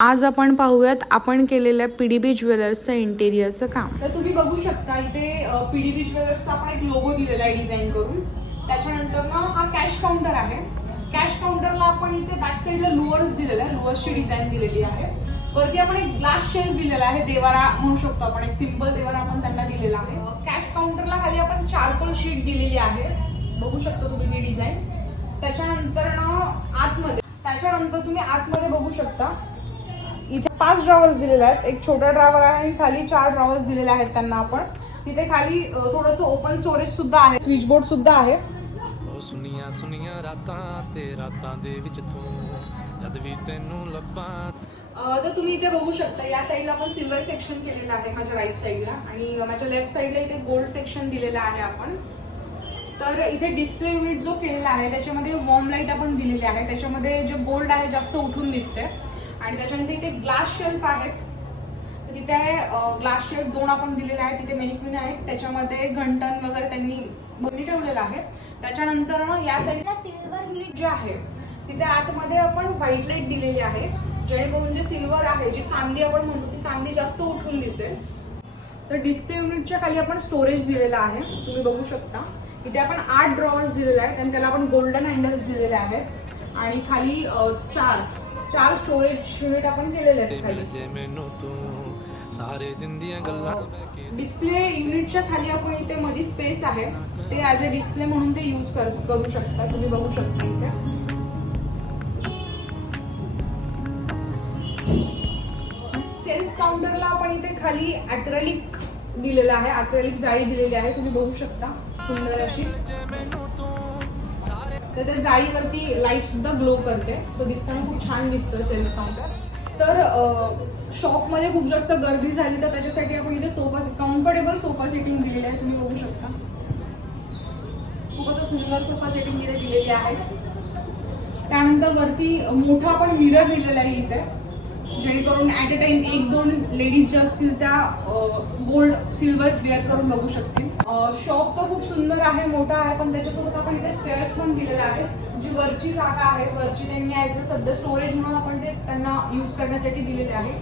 आज आपण पाहूयात आपण केलेल्या पीडीबी ज्वेलर्सचं इंटेरियरचं काम। तर तुम्ही बघू शकता इथे पीडीबी ज्वेलर्सचा आपण एक लोगो दिलेला आहे डिझाइन करून। त्याच्यानंतर ना हा कॅश काउंटर आहे। कॅश काउंटरला आपण इथे बॅक साइडला लुअर्स दिलेला आहे, लुअर्सची डिझाइन दिलेली आहे। वरती आपण एक ग्लास शेल्फ दिलेला आहे, देवारा म्हणू शकतो आपण, एक सिंपल देवारा आपण त्यांना दिलेला आहे। कॅश काउंटरला खाली आपण चारकोल शीट दिलेली आहे, बघू शकता तुम्ही ही डिझाइन। त्याच्यानंतर तुम्ही आतमध्ये बघू शकता इथे 5 ड्रॉवर्स दिलेले आहेत, एक छोटा ड्रॉवर आहे आणि खाली 4 ड्रॉवर्स दिलेले आहेत त्यांना आपण। तिथे खाली थोडंसं ओपन स्टोरेज सुद्धा आहे, स्विच बोर्ड सुद्धा आहे। सुनिया सुनिया रातां ते रातां दे विच तू जद भी तैनू लब्बां। तर तुम्ही इथे बघू शकता या साईडला आपण सिल्वर सेक्शन केलेलं आहे माझ्या राईट साईडला, आणि माझ्या लेफ्ट साईडला इथे गोल्ड सेक्शन दिलेलं आहे आपण। तर इथे डिस्प्ले युनिट जो केलेला आहे त्याच्यामध्ये वॉर्म लाईट आपण दिलेली आहे, त्याच्यामध्ये जे गोल्ड आहे जास्त उठून दिसते। आणि त्याच्यानंतर इथे ग्लास शेल्फ आहेत, तर तिथे ग्लास शेल्फ 2 आपण दिलेले आहेत, तिथे मेनिक्विन आहेत, त्याच्यामध्ये घंटन वगैरे त्यांनी बघून ठेवलेलं आहे। त्याच्यानंतर या साईडला सिल्वर युनिट जे आहे तिथे आतमध्ये आपण व्हाईट लाईट दिलेली आहे, जेणेकरून जे सिल्वर आहे, जी चांदी आपण म्हणतो ती चांदी जास्त उठून दिसेल। तर डिस्प्ले युनिटच्या खाली आपण स्टोरेज दिलेलं आहे, तुम्ही बघू शकता। इथे आपण 8 ड्रॉवर्स दिलेले आहेत आणि त्याला आपण गोल्डन हँडल्स दिलेले आहेत, आणि खाली 4 स्टोरेज युनिट आपण केलेले आहेत खाली। डिस्प्ले युनिटच्या खाली आपण इथे मध्ये स्पेस आहे, ते ॲज अ डिस्प्ले म्हणून ते यूज करू शकता, तुम्ही बघू शकता इथे। सेल्स काउंटरला आपण इथे खाली ॲक्रेलिक दिलेला आहे, ॲक्रेलिक जाळी दिलेली आहे, तुम्ही बघू शकता सुंदर अशी। तर त्या जाळीवरती लाईट सुद्धा ग्लो करते, सो दिसताना खूप छान दिसतं सेल्स काउंटर। तर शॉपमध्ये खूप जास्त गर्दी झाली तर त्याच्यासाठी आपण इथे कम्फर्टेबल सोफा सेटिंग दिलेली आहे, तुम्ही बघू शकता। खूप असं सुंदर सोफा सेटिंग इथे दिलेली आहे। त्यानंतर वरती मोठा आपण मिरर दिलेला आहे इथे, जेणेकरून ॲट अ टाइम 1-2 लेडीज ज्या असतील त्या गोल्ड सिल्वर वेअर करून बघू शकतील। शॉप तर खूप सुंदर आहे, मोठा आहे, पण त्याच्यासोबत आपण इथे स्टेअर्स पण दिलेला आहे। जी वरची जागा आहे, वरची त्यांनी यायचं सध्या स्टोरेज म्हणून आपण ते त्यांना यूज करण्यासाठी दिलेले आहे।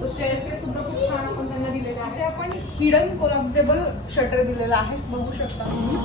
तो स्टेअर्स सुद्धा खूप छान आपण त्यांना दिलेले आहे। आपण हिडन कोलॅप्सेबल शटर दिलेला आहे, बघू शकता तुम्ही।